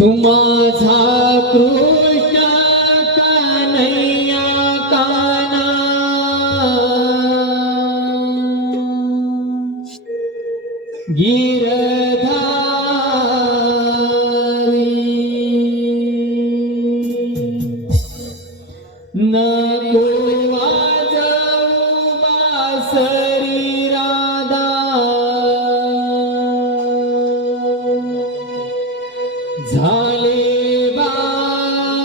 माझा कृष्ण कन्हैया काना गिरधारी नको वाजवू बासरी राधा झाले बावरी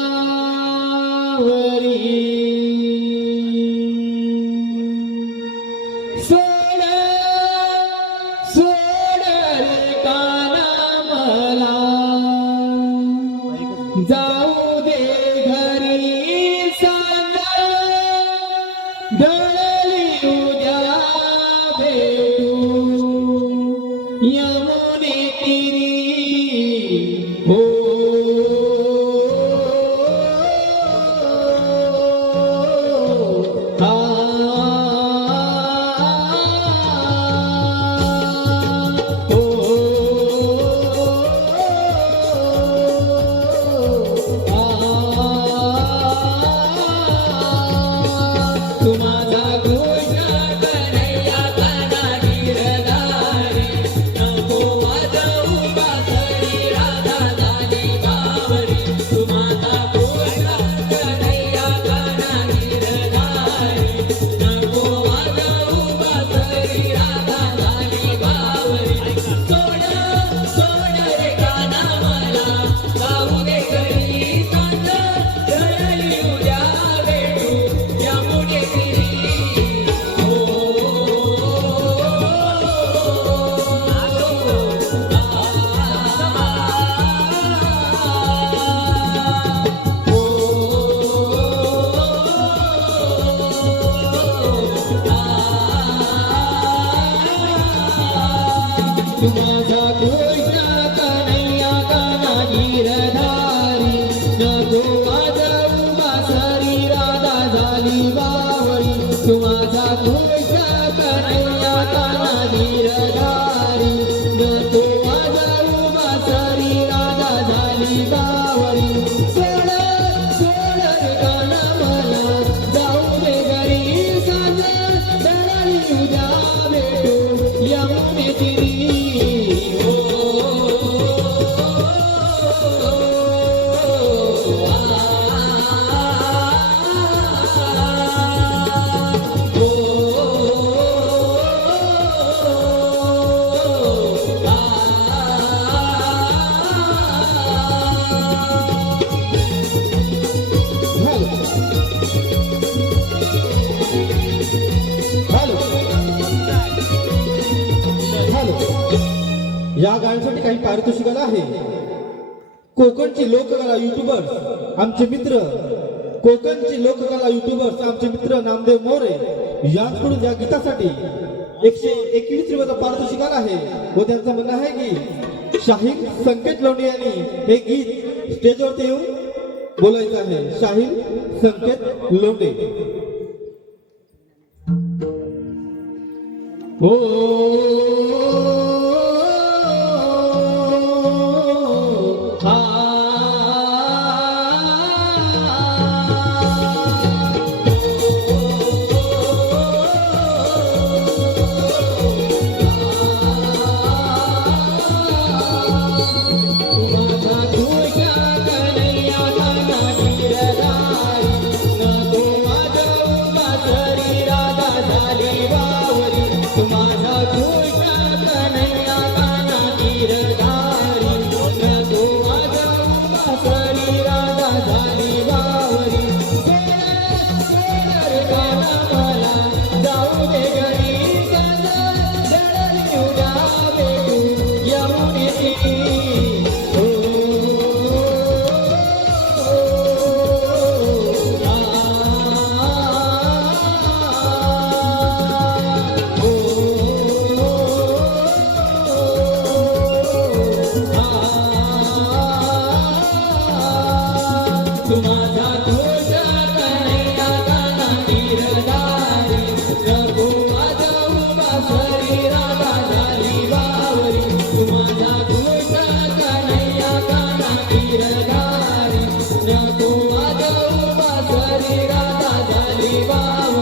सोड सोड रे काना मला जाऊ दे घरी सांग दळली उद्या भेटू यमुने तिरी हो माझा कृष्ण कन्हैया काना गिरधारी नको वाजवू बासरी राधा झाली बावरी माझा कृष्ण कन्हैया काना गिरधारी नको वाजवू बासरी राधा झाली बावरी सोड सोड रे काना मला जाऊ दे घरी सांग दळली उद्या भेटू यमुने तिरी या गाण्यासाठी काही पारितोषिक आहे. कोकणची लोककला युट्यूबर्स आमचे मित्र कोकणची लोककला युट्यूबर्स आमचे मित्र नामदेव मोरे यांकडून या गीतासाठी 121 रुपयाचा पारितोषिक आहे व त्यांचं म्हणणं आहे की शाहीर संकेत लोंढे यांनी हे गीत स्टेजवरती येऊन बोलायचं आहे. शाहीर संकेत लोंढे. हो माझा बावरी